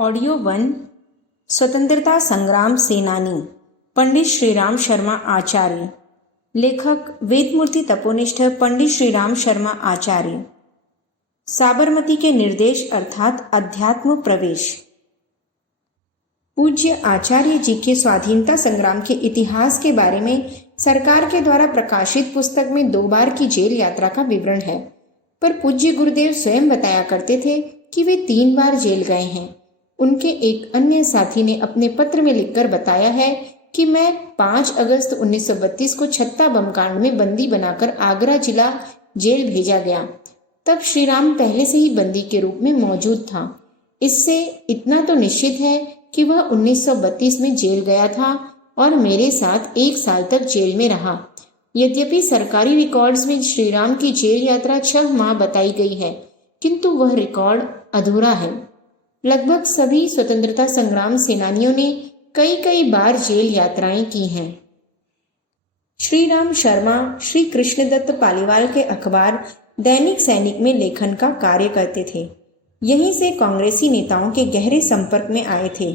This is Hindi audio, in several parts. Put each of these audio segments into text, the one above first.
ऑडियो 1। स्वतंत्रता संग्राम सेनानी पंडित श्रीराम शर्मा आचार्य। लेखक वेदमूर्ति तपोनिष्ठ पंडित श्रीराम शर्मा आचार्य। साबरमती के निर्देश अर्थात अध्यात्म प्रवेश। पूज्य आचार्य जी के स्वाधीनता संग्राम के इतिहास के बारे में सरकार के द्वारा प्रकाशित पुस्तक में 2 बार की जेल यात्रा का विवरण है, पर पूज्य गुरुदेव स्वयं बताया करते थे कि वे 3 बार जेल गए हैं। उनके एक अन्य साथी ने अपने पत्र में लिखकर बताया है कि मैं 5 अगस्त 1932 को छत्ता बम कांड में बंदी बनाकर आगरा जिला जेल भेजा गया। तब श्रीराम पहले से ही बंदी के रूप में मौजूद था। इससे इतना तो निश्चित है कि वह 1932 में जेल गया था और मेरे साथ 1 साल तक जेल में रहा। यद्यपि सरकारी रिकॉर्ड्स में श्रीराम की जेल यात्रा 6 माह बताई गई है, किंतु वह रिकॉर्ड अधूरा है। लगभग सभी स्वतंत्रता संग्राम सेनानियों ने कई बार जेल यात्राएं की हैं। श्रीराम शर्मा श्री कृष्णदत्त पालीवाल के अखबार दैनिक सैनिक में लेखन का कार्य करते थे। यहीं से कांग्रेसी नेताओं के गहरे संपर्क में आए थे।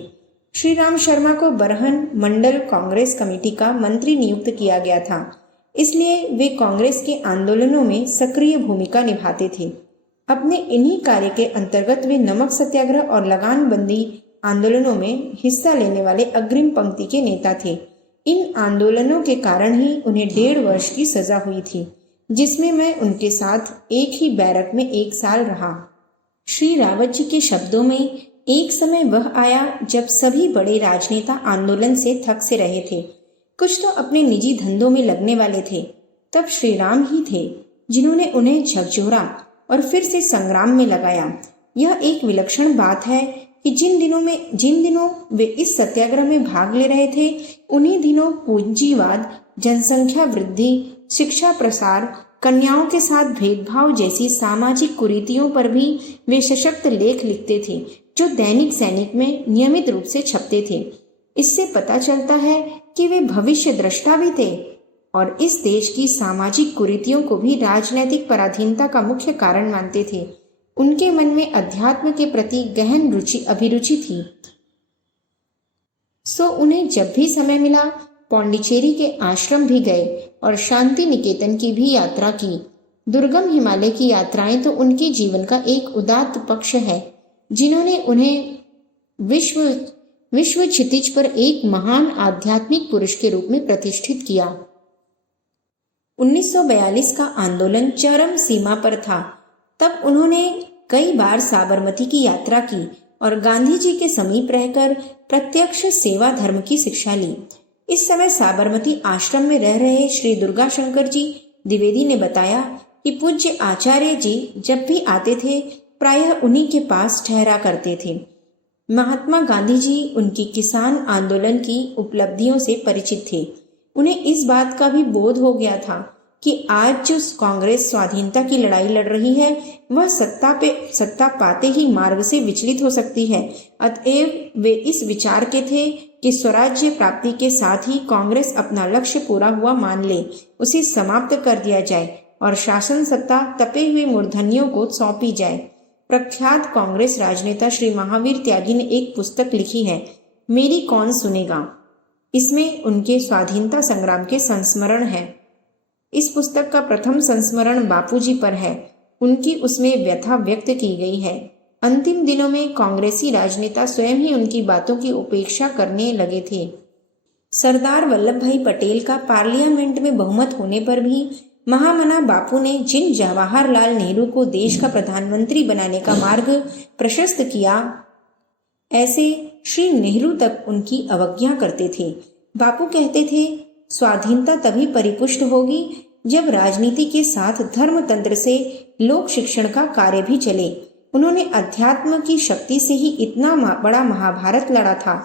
श्रीराम शर्मा को बरहन मंडल कांग्रेस कमेटी का मंत्री नियुक्त किया गया था, इसलिए वे कांग्रेस के आंदोलनों में सक्रिय भूमिका निभाते थे। अपने इन्हीं कार्य के अंतर्गत वे नमक सत्याग्रह और लगानबंदी आंदोलनों में हिस्सा लेने वाले अग्रिम पंक्ति के नेता थे। इन आंदोलनों के कारण ही उन्हें 1.5 वर्ष की सजा हुई थी, जिसमें मैं उनके साथ एक ही बैरक में 1 साल रहा। श्री रावत जी के शब्दों में, एक समय वह आया जब सभी बड़े राजनेता आंदोलन से थक से रहे थे, कुछ तो अपने निजी धंधों में लगने वाले थे। तब श्रीराम ही थे जिन्होंने उन्हें झकझोरा और फिर से संग्राम में लगाया। यह एक विलक्षण बात है कि जिन दिनों वे इस सत्याग्रह में भाग ले रहे थे, उन्हीं दिनों पूंजीवाद, जनसंख्या वृद्धि, शिक्षा प्रसार, कन्याओं के साथ भेदभाव जैसी सामाजिक कुरीतियों पर भी वे सशक्त लेख लिखते थे, जो दैनिक सैनिक में नियमित रूप से छपते थे। इससे पता चलता है कि वे भविष्य दृष्टा भी थे और इस देश की सामाजिक कुरीतियों को भी राजनैतिक पराधीनता का मुख्य कारण मानते थे। उनके मन में अध्यात्म के प्रति गहन अभिरुचि थी। सो उन्हें जब भी समय मिला पौंडीचेरी के आश्रम भी गए और शांति निकेतन की भी यात्रा की। दुर्गम हिमालय की यात्राएं तो उनके जीवन का एक उदात्त पक्ष है, जिन्होंने उन्हें विश्व क्षितिज पर एक महान आध्यात्मिक पुरुष के रूप में प्रतिष्ठित किया। 1942 का आंदोलन चरम सीमा पर था। तब उन्होंने कई बार साबरमती की यात्रा की और गांधी जी के समीप रहकर प्रत्यक्ष सेवा धर्म की शिक्षा ली। इस समय साबरमती आश्रम में रह रहे श्री दुर्गा शंकर जी द्विवेदी ने बताया कि पूज्य आचार्य जी जब भी आते थे प्रायः उन्हीं के पास ठहरा करते थे। महात्मा गांधी जी उनकी किसान आंदोलन की उपलब्धियों से परिचित थे। उन्हें इस बात का भी बोध हो गया था कि आज जो कांग्रेस स्वाधीनता की लड़ाई लड़ रही है, वह सत्ता पाते ही मार्ग से विचलित हो सकती है। अतएव वे इस विचार के थे कि स्वराज्य प्राप्ति के साथ ही कांग्रेस अपना लक्ष्य पूरा हुआ मान ले, उसे समाप्त कर दिया जाए और शासन सत्ता तपे हुए मूर्धन्यों को सौंपी जाए। प्रख्यात कांग्रेस राजनेता श्री महावीर त्यागी ने एक पुस्तक लिखी है, मेरी कौन सुनेगा। इसमें उनके स्वाधीनता संग्राम के संस्मरण है। इस पुस्तक का प्रथम संस्मरण बापूजी पर है। उनकी उसमें व्यथा व्यक्त की गई है। अंतिम दिनों में कांग्रेसी राजनेता स्वयं ही उनकी बातों की उपेक्षा करने लगे थे। सरदार वल्लभ भाई पटेल का पार्लियामेंट में बहुमत होने पर भी महामना बापू ने जिन जवाहरलाल नेहरू को देश का प्रधानमंत्री बनाने का मार्ग प्रशस्त किया, ऐसे श्री नेहरू तक उनकी अवज्ञा करते थे। बापू कहते थे, स्वाधीनता तभी परिपुष्ट होगी जब राजनीति के साथ धर्म तंत्र से लोक शिक्षण का कार्य भी चले। उन्होंने अध्यात्म की शक्ति से ही इतना बड़ा महाभारत लड़ा था।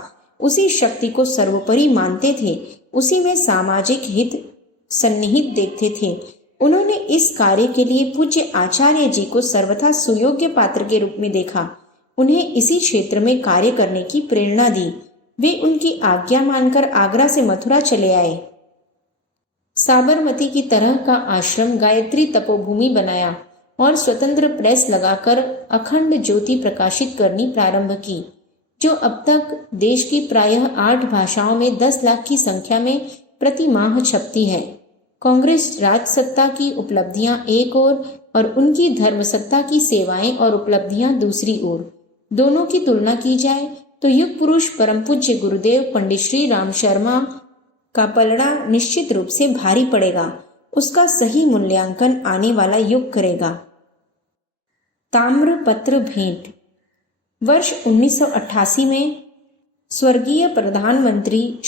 उसी शक्ति को सर्वोपरि मानते थे, उसी में सामाजिक हित सन्निहित देखते थे। उन्होंने इस कार्य के लिए पूज्य आचार्य जी को सर्वथा सुयोग्य पात्र के रूप में देखा। उन्हें इसी क्षेत्र में कार्य करने की प्रेरणा दी। वे उनकी आज्ञा मानकर आगरा से मथुरा चले आए। साबरमती की तरह का आश्रम गायत्री तपोभूमि बनाया और स्वतंत्र प्रेस लगाकर अखंड ज्योति प्रकाशित करनी प्रारंभ की। जो अब तक देश की प्रायः 8 भाषाओं में 10 लाख की संख्या में प्रति माह छपती है। कांग्रेस राजसत्ता की उपलब्धियां एक ओर और उनकी धर्मसत्ता की सेवाएं और उपलब्धियां दूसरी ओर, दोनों की तुलना की जाए तो युग पुरुष परम पूज्य गुरुदेव पंडित श्री राम शर्मा का पलड़ा निश्चित रूप से भारी पड़ेगा। उसका सही मूल्यांकन आने वाला युग करेगा। ताम्रपत्र भेंट। वर्ष 1988 में स्वर्गीय प्रधानमंत्री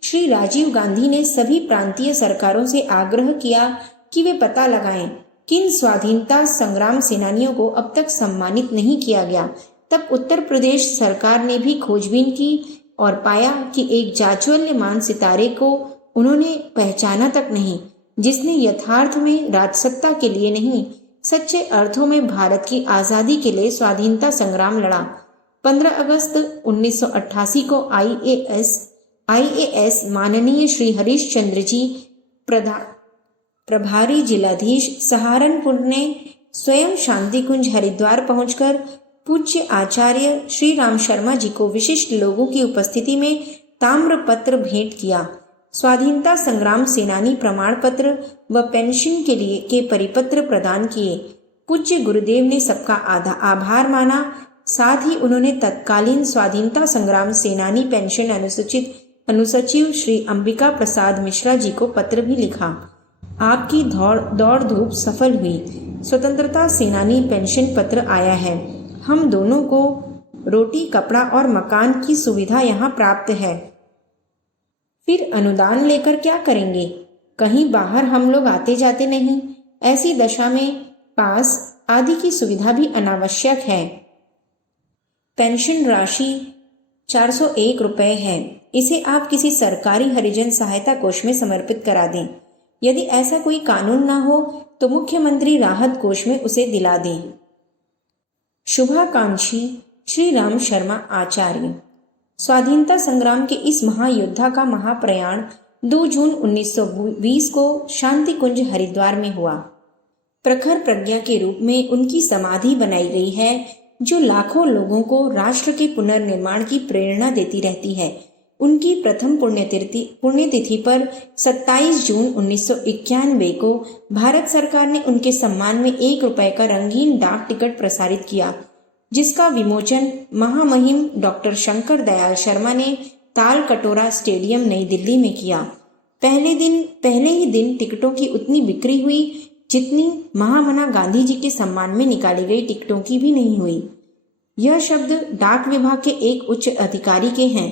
श्री राजीव गांधी ने सभी प्रांतीय सरकारों से आग्रह किया कि वे पता लगाएं किन स्वाधीनता संग्राम सेनानियों को अब तक सम्मानित नहीं किया गया। तब उत्तर प्रदेश सरकार ने भी खोजबीन की और पाया कि एक जाज्वल्यमान सितारे को उन्होंने पहचाना तक नहीं, जिसने यथार्थ में राजसत्ता के लिए नहीं, सच्चे अर्थों में भारत की आजादी के लिए स्वाधीनता संग्राम लड़ा। 15 अगस्त 1988 को आईएएस माननीय श्री हरीश चंद्र जी प्रभारी जिलाधीश सहारनपुर ने स्वयं शांति कुंज हरिद्वार पहुंचकर पूज्य आचार्य श्री राम शर्मा जी को विशिष्ट लोगों की उपस्थिति में ताम्रपत्र भेंट किया। स्वाधीनता संग्राम सेनानी प्रमाण पत्र व पेंशन के परिपत्र प्रदान किए। पूज्य गुरुदेव ने सबका आभार माना। साथ ही उन्होंने तत्कालीन स्वाधीनता संग्राम सेनानी पेंशन अनुसचिव श्री अंबिका प्रसाद मिश्रा जी को पत्र भी लिखा। आपकी दौड़ धूप सफल हुई। स्वतंत्रता सेनानी पेंशन पत्र आया है। हम दोनों को रोटी, कपड़ा और मकान की सुविधा यहाँ प्राप्त है। फिर अनुदान लेकर क्या करेंगे? कहीं बाहर हम लोग आते जाते नहीं। ऐसी दशा में पास आदि की सुविधा भी अनावश्यक है। पेंशन राशि 401 रुपये है। इसे आप किसी सरकारी हरिजन सहायता कोष में समर्पित करा दें। यदि ऐसा कोई कानून ना हो तो मुख्यमंत्री राहत कोष में उसे दिला दें। शुभाकांक्षी श्री राम शर्मा आचार्य। स्वाधीनता संग्राम के इस महायोद्धा का महाप्रयाण 2 जून 1920 को शांति कुंज हरिद्वार में हुआ। प्रखर प्रज्ञा के रूप में उनकी समाधि बनाई गई है, जो लाखों लोगों को राष्ट्र के पुनर्निर्माण की प्रेरणा देती रहती है। उनकी प्रथम पुण्यतिथि पर 27 जून 1991 को भारत सरकार ने उनके सम्मान में 1 रुपए का रंगीन डाक टिकट प्रसारित किया, जिसका विमोचन महामहिम डॉक्टर शंकर दयाल शर्मा ने ताल कटोरा स्टेडियम नई दिल्ली में किया। पहले ही दिन टिकटों की उतनी बिक्री हुई जितनी महामना गांधी जी के सम्मान में निकाली गई टिकटों की भी नहीं हुई। यह शब्द डाक विभाग के एक उच्च अधिकारी के हैं।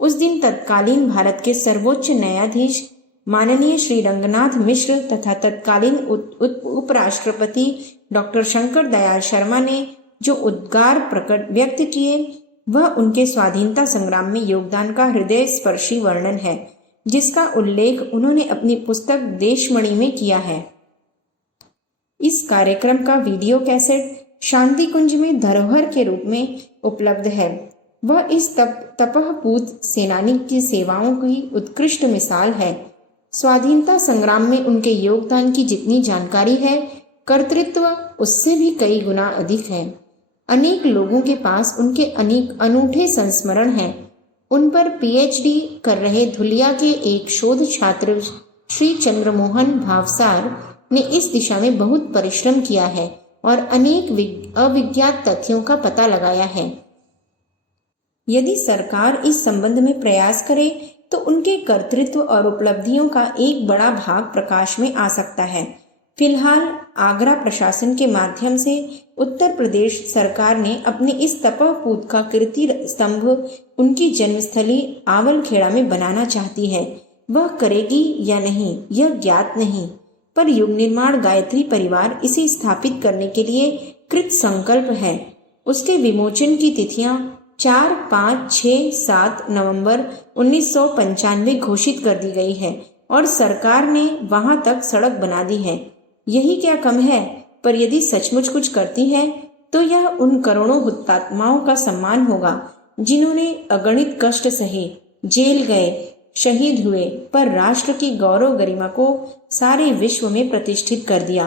उस दिन तत्कालीन भारत के सर्वोच्च न्यायाधीश माननीय श्री रंगनाथ मिश्र तथा तत्कालीन उपराष्ट्रपति डॉक्टर शंकर दयाल शर्मा ने जो उद्गार व्यक्त किए, वह उनके स्वाधीनता संग्राम में योगदान का हृदय स्पर्शी वर्णन है, जिसका उल्लेख उन्होंने अपनी पुस्तक देशमणि में किया है। इस कार्यक्रम का वीडियो कैसेट शांति कुंज में धरोहर के रूप में उपलब्ध है। वह इस तपहपूत सेनानी की सेवाओं की उत्कृष्ट मिसाल है। स्वाधीनता संग्राम में उनके योगदान की जितनी जानकारी है, कर्तृत्व उससे भी कई गुना अधिक है। अनेक लोगों के पास उनके अनेक अनूठे संस्मरण हैं। उन पर पीएचडी कर रहे धुलिया के एक शोध छात्र श्री चंद्रमोहन भावसार ने इस दिशा में बहुत परिश्रम किया है और अनेक अविज्ञात तथ्यों का पता लगाया है। यदि सरकार इस संबंध में प्रयास करे तो उनके कर्तृत्व और उपलब्धियों का एक बड़ा भाग प्रकाश में आ सकता है। फिलहाल आगरा प्रशासन के माध्यम से उत्तर प्रदेश सरकार ने अपने इस तपहपूत का कीर्ति स्तंभ उनकी जन्मस्थली आवलखेड़ा में बनाना चाहती है। वह करेगी या नहीं यह ज्ञात नहीं, पर युग निर्माण गायत्री परिवार इसे स्थापित करने के लिए कृत संकल्प है। उसके विमोचन की तिथियां 4, 5, 6, 7 नवंबर 1995 घोषित कर दी गई है और सरकार ने वहां तक सड़क बना दी है। यही क्या कम है, पर यदि सचमुच कुछ करती है तो यह उन करोड़ों हुतात्माओं का सम्मान होगा जिन्होंने अगणित कष्ट सहे, जेल गए, शहीद हुए, पर राष्ट्र की गौरव गरिमा को सारे विश्व में प्रतिष्ठित कर दिया।